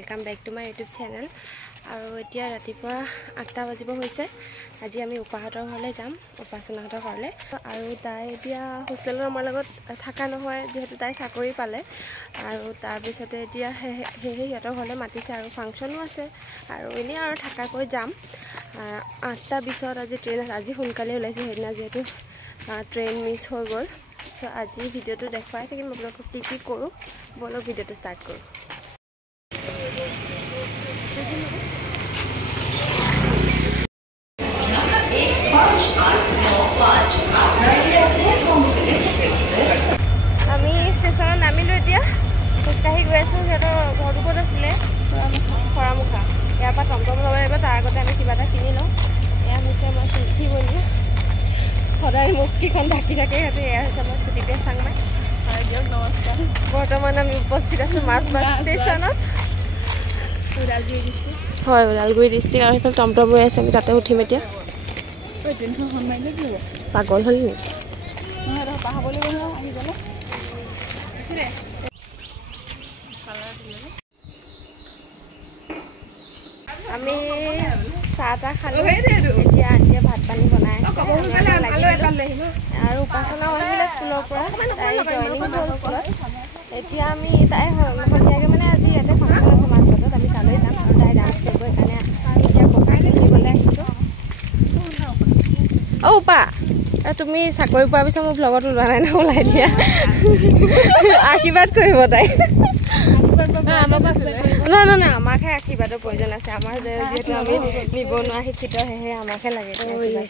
welcome back to my YouTube channel और एतिया रातिपुवा 8टा बाजिब होइसे আজি আমি উপাহতৰ ঘৰলৈ যাম উপাসনাহতৰ ঘৰলৈ আৰু তাই এতিয়া হোষ্টেলৰ আমাৰ লগত থাকা নহয় যেহেতু তাই চাকৰি পালে আৰু তাৰ পিছতে এতিয়া সিহঁতৰ ঘৰলৈ মাতিছে আৰু ফাংচনো আছে আৰু এনে আৰু থাকাকৈ যাম 8টা 20ত আজি ট্ৰেইন আজি সোনকালে ওলাইছে হেদিনা যেহেতু ট্ৰেইন মিছ হৈ গ'ল সো আজি ভিডিওটো দেখাই থাকিম আপোনালোকক কি কৰো বলক ভিডিওটো স্টাৰ্ট কৰো আমি স্টেশনত নামিলো এতিয়া খোজকাঢ়ি গৈ আছো সিহঁতৰ ঘৰটো ক'ত আছিলে খৰামুখা ইয়াৰ পৰা টমটম ল'ব লাগিব তাৰ আগতে আমি কিবা এটা কিনি লওঁ এয়া হৈছে আমাৰ চুটি বলি সদায় মুখকেইখন ঢাকি থাকে সিহঁতে এয়া হৈছে আমাৰ চুটিতে চাংমাই হয় দিয়ক নমস্কাৰ বৰ্তমান আমি উপস্থিত আছোঁ মাছবাগ ষ্টেচনত হয় ওদালগুৰি ডিষ্ট্ৰিক্ট আৰু সেইফালে টমটম ৰৈ আছে আমি তাতে উঠিম এতিয়া পাগল হলি আমি চাহ তাহ খালো এতিয়া আন্টিয়ে ভাত পানী বনাই আৰু উপাসনা আহিলে স্কুলৰ পৰা তাই জইনিং হ'ল স্কুলত এতিয়া আমি তাই সন্ধিয়াকৈ মানে আজি ইয়াতে ফাংচন আছে মাছবাটত আমি তালৈ যাম আৰু তাই ডান্স কৰিব সেইকাৰণে এতিয়া ককাই কিনিবলৈ আহিছোঁ অ' উপা তুমি চাকৰি পোৱাৰ পিছত মোৰ ব্লগত ওলোৱা নাই ন ওলাই দিয়া আশীৰ্বাদ কৰিব তাই নহয় আমাকহে আশীৰ্বাদৰ প্ৰয়োজন আছে আমাৰ যিহেতু আমি নিবনুৱা শিক্ষিত সেয়েহে আমাকহে লাগে তাই হৈ গ'ল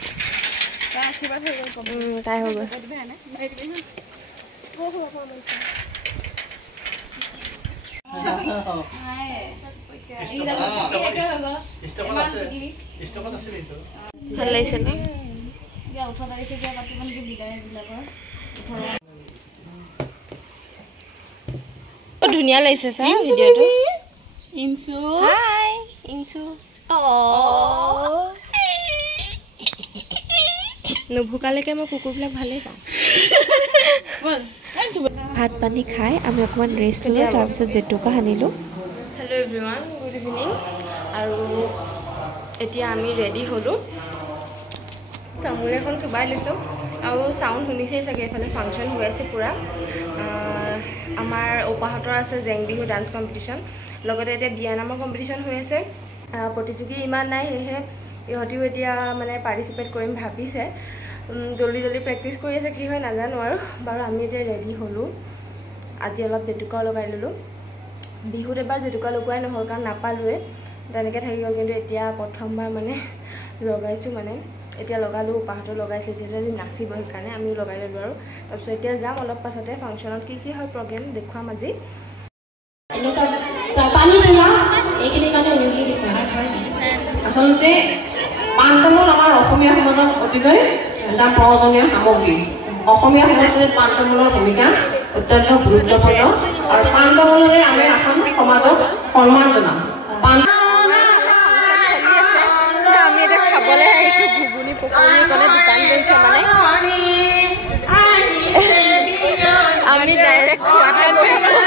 ভাল লাগিছে ন ধুনীয়া লাগিছে ছাৰ ভিডিঅ'টো ইনচু হাই ইনচু নুভুকালৈকে মই কুকুৰবিলাক ভালেই পাওঁ ভাত পানী খাই আমি অকণমান ৰেষ্ট ল'লোঁ তাৰপিছত জেতুকা সানিলোঁ হেল্ল' এভৰিৱান গুড ইভিনিং আৰু এতিয়া আমি ৰেডি হ'লোঁ তামোল এখন চুবাই লৈছোঁ আৰু চাউণ্ড শুনিছেই চাগে এইফালে ফাংচন হৈ আছে পূৰা আমাৰ উপাহতৰ আছে জেং বিহু ডান্স কম্পিটিশ্যন লগতে এতিয়া বিয়ানামৰ কম্পিটিশ্যন হৈ আছে প্ৰতিযোগী ইমান নাই সেয়েহে ইহঁতিও এতিয়া মানে পাৰ্টিচিপেট কৰিম ভাবিছে জলদি প্ৰেক্টিচ কৰি আছে কি হয় নাজানো আৰু বাৰু আমি এতিয়া ৰেডি হ'লোঁ আজি অলপ জেতুকাও লগাই ল'লোঁ বিহুত এবাৰ জেতুকা লগোৱাই নহ'ল কাৰণ নাপালোৱে তেনেকৈ থাকি গ'ল কিন্তু এতিয়া প্ৰথমবাৰ মানে লগাইছোঁ মানে এতিয়া লগালোঁ উপাহতো লগাইছে যিহেতু আজি নাচিব সেইকাৰণে আমিও লগাই ল'লোঁ আৰু তাৰপিছত এতিয়া যাম অলপ পাছতে ফাংচনত কি হয় প্ৰগ্ৰেম দেখুৱাম আজি আচলতে পাণ তামোল আমাৰ অসমীয়া সমাজত অতিকৈ এটা প্ৰয়োজনীয় সামগ্ৰী অসমীয়া সমাজত পাণ তামোলৰ ভূমিকা অত্যন্ত গুৰুত্বপূৰ্ণ আৰু পাণ তামোলেৰে আমি এখন সমাজক সন্মান জনাম আমি এতিয়া খাবলৈ আহিছোঁ ঘুগুনি পকৰি কাৰণে দোকান কৰিছে মানে আমি ডাইৰেক্ট খোৱাতে বহিছোঁ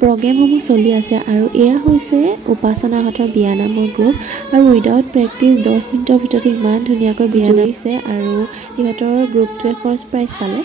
প্ৰগ্ৰেমসমূহ চলি আছে আৰু এয়া হৈছে উপাসনাহঁতৰ বিয়ানামৰ গ্ৰুপ আৰু উইদাউট প্ৰেক্টিচ 10 মিনিটৰ ভিতৰতে ইমান ধুনীয়াকৈ বিয়া নাচিছে আৰু ইহঁতৰ গ্ৰুপটোৱে ফাৰ্ষ্ট প্ৰাইজ পালে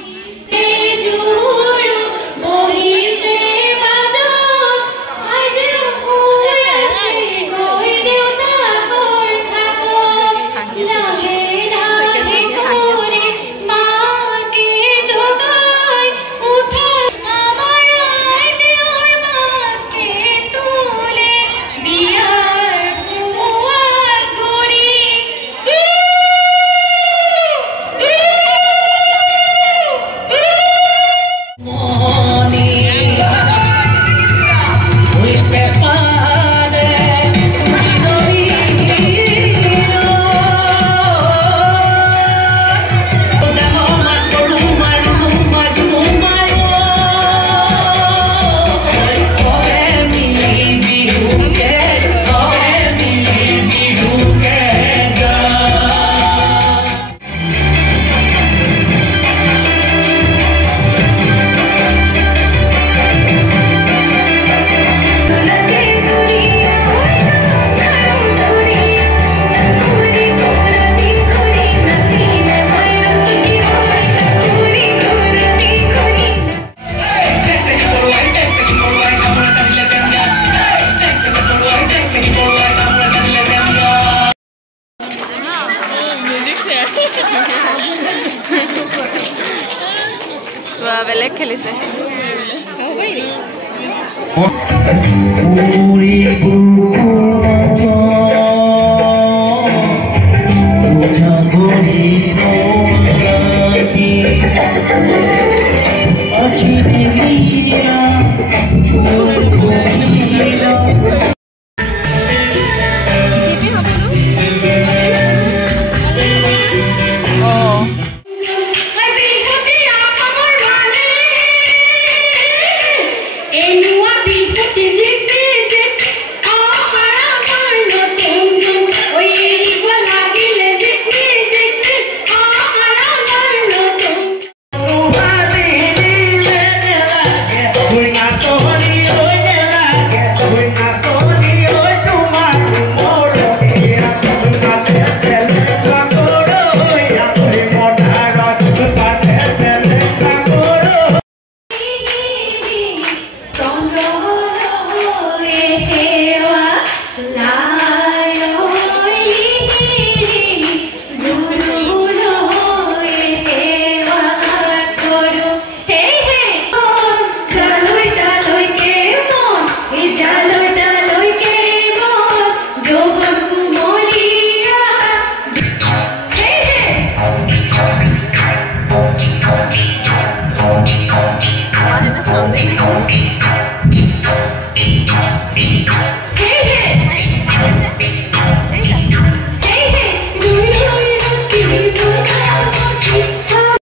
বেলেগ খেলিছে Uri